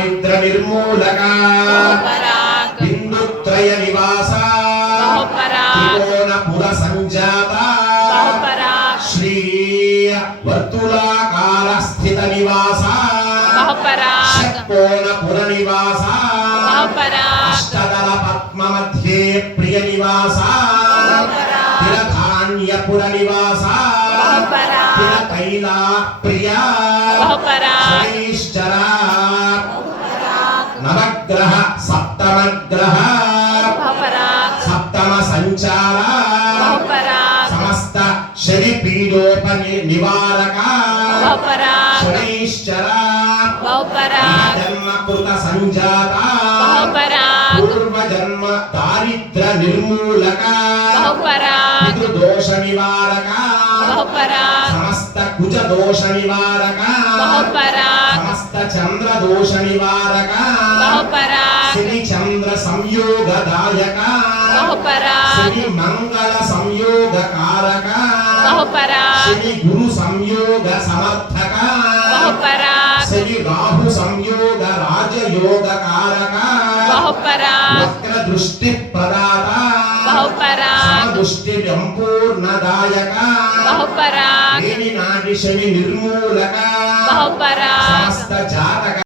దారిద్ర నిర్మూలక. బిందుత్రయ నివాస. పరాక్ త్రికోణపుర సంజాత. శ్రీ వర్తులాకార స్థిత నివాస. పరాక్ షట్కోణపుర నివాస. అష్టదళ పద్మ మధ్యే ప్రియ నివాస. తిరధాన్యపుర నివాస. పరాక్ తిరకైలా ప్రియ సప్తమగ్రహ పరాక్ సప్తమ సంచార. సమస్త శని పీడోప నివారక శనైశ్చర. పరాక్ జన్మ కృత సంజాత. పరాక్ పూర్వ జన్మ దారిద్ర నిర్మూలక. పితృదోష నివారక. సమస్త కుజ దోష నివారక సమస్త చంద్ర దోష నివారక. పరాక్ శని మంగళ సంయోగ కారక పరాక్ శని గురు సంయోగ సమర్థక పరాక్ శని రాహు సంయోగ రాజయోగ కారక పరాక్ వక్ర దృష్టి ప్రదాత పరాక్ సమదృష్టి సంపూర్ణదాయక పరాక్ లేని నాటి శని నిర్మూలక జాతక